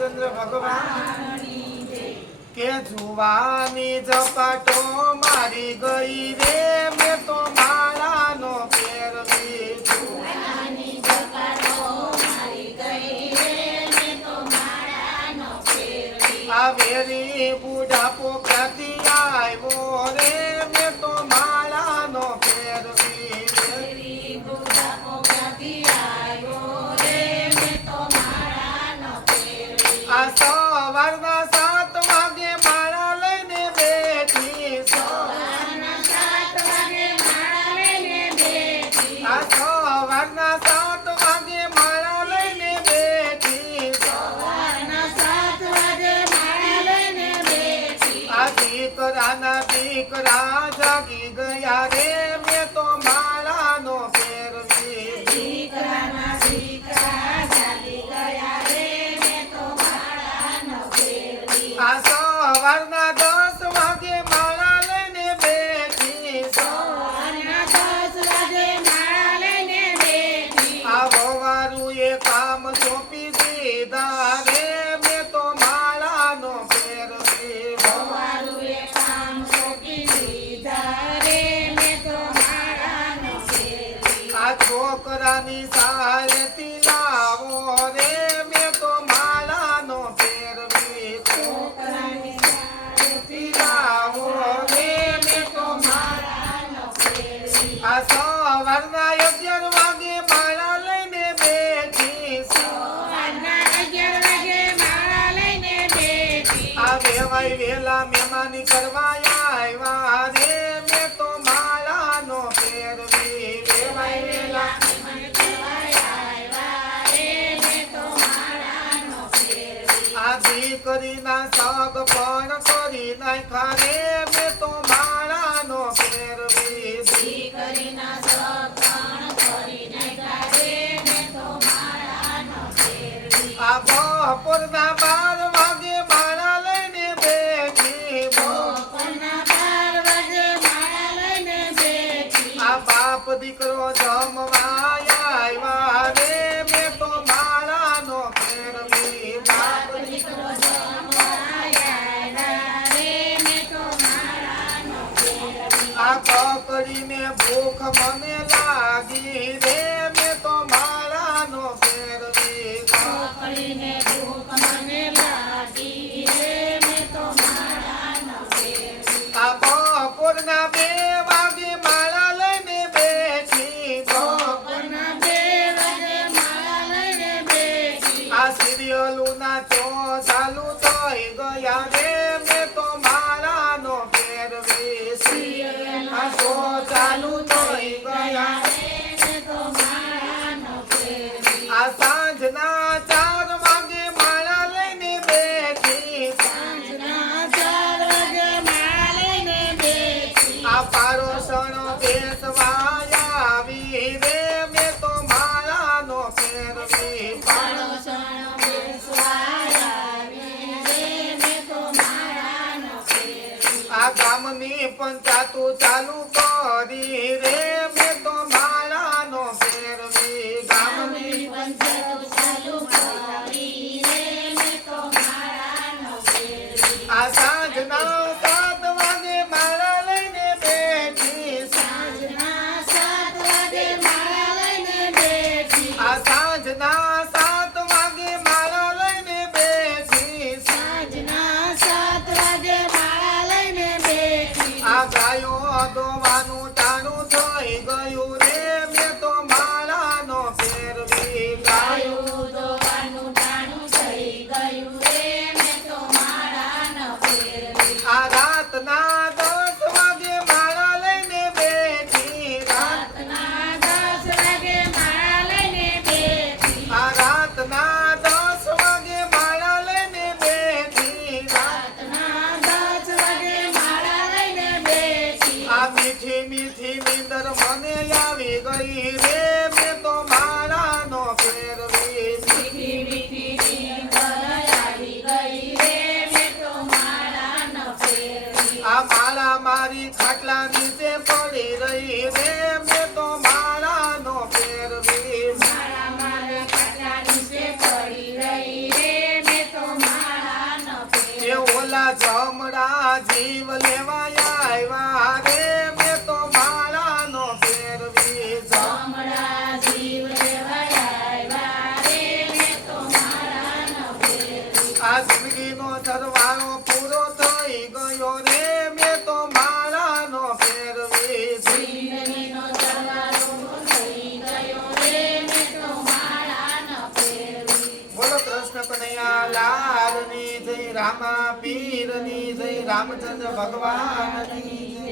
રામચંદ્ર ભગવાન કે જુવાની ઝપાટો મારી ગઈ રે મેં તો માળાનો ફેરવી જુવાની ઝપાટો મારી ગઈ રે મેં તો માળાનો ફેરવી આ વેરી બુઢાપો ક્યાંથી આવ્યો રે મેં તો માળાનો ફેરવી વેરી બુઢાપો ક્યાંથી આવ્યો રે મેં તો માળાનો ફેરવી આ સવારના 7 વાગે માળા લઈને બેઠી સવારના 7 વાગે માળા લઈને બેઠી આ સવારના 7 વાગે માળા લઈને બેઠી સવારના 7 વાગે માળા લઈને બેઠી આ દીકરા જાગી ગયા રે મેં તો માળાનો ફેરવી દીકરા જાગી ગયા રે મેં તો માળાનો ફેરવી આ સવારના 10 વાગે માળા લઈને બેઠી સવારના 10 વાગે માળા લઈને બેઠી આ વવારુએ કામ સોંપી દીધા રે મેં તો માળાનો ફેરવી સવારુએ કામ સોંપી દીધા રે મેં તો માળાનો ફેરવી આ છોકરાની સહાયથી લાવો રે મેં તો માળાનો ફેરવી છોકરાની સહાયથી લાવો રે મેં તો માળાનો ફેરવી આ સવારના 11 વાગે માળા લઈને બેઠી સવારના 11 વાગે માળા લઈને બેઠી આ વેવાય વેલા મહેમાની કરવા આવ્યા રે મેં તો માળાનો ફેરવી વેવાય વેલા મને કહેવાય આવ્યા રે મેં તો માળાનો ફેરવી આ દીકરીના સગ પણ કરી નાખ્યા રે મેં તો માળાનો ફેરવી દીકરીના સગણ કરી નાખ્યા રે મેં તો માળાનો ફેરવી આ બપોરના 12 વાગે માળા લઈને બેઠી બપોરના 12 વાગે માળા લઈને બેઠી આ બાપ દીકરો જમવા આવ્યા રે મેં તો માળાનો ફેરવી બાપ દીકરો જમવા આવ્યા રે મેં તો માળાનો ફેરવી આ કકડીને ભૂખ મને લાગી રે મેં તો માળાનો ફેરવી પકડીને ભૂખ મને લાગી રે મેં તો માળાનો ફેરવી આ બપોરના 2 વાગે માળા લઈને બેઠી બપોરના 2 વાગે માળા લઈને બેઠી આ સિરિયલોના ચો ચાલુ થઈ ગયા રે મેં તો માળાનો ફેરવી સિરિયલના આ શો ચાલુ થઈ ગયા રે મેં તો માળાનો ફેરવી આ સાંજના 4 વાગે માળા લઈને બેઠી સાંજના 4 વાગે માળા લઈને બેઠી આ પારોસણ બેસવા આવી રે મેં તો માળાનો ફેરવી પાડોશણ બેસવા આવી રે મેં તો માળાનો ફેરવી આ ગામની પંચાયતો ચાલુ કરી રે મેં તો માળાનો ફેરવી ગામની પંચાયત ચાલુ કરી રે મેં તો માળાનો ફેરવી આ સાંજના 7 વાગે માળા લઈને બેઠી સાંજના 7 વાગે માળા લઈને બેઠી આ સાંજના 7 વાગે માળા લઈને બેઠી સાંજના 7 વાગે માળા લઈને બેઠી આ ગાયો દોવાનું ટાણું થઈ ગયું રે મેં તો માળાનો ફેરવી ગાયો ગાયું દોવાનું ટાણું થઈ ગયું રે મેં તો માળાનો ફેરવી આ રાતના 10 વાગે માળા લઈને બેઠી રાતના 10 વાગે માળા લઈને બેઠી આ જીવ લેવા આવ્યા રે મેં તો માળાનો ફેરવી સમડા જીવ લેવા આવ્યા રે મેં તો માળાનો ફેરવી આ જિંદગીનો સરવાળો પૂરો થઈ ગયો રે મેં તો માળાનો ફેરવી જિંદગીનો સરવાળો થઈ ગયો રે મેં તો માળાનો ફેરવી બોલો કૃષ્ણ કનૈયા લાલની જય રામા પીરની જય રામચંદ્ર ભગવાનની જય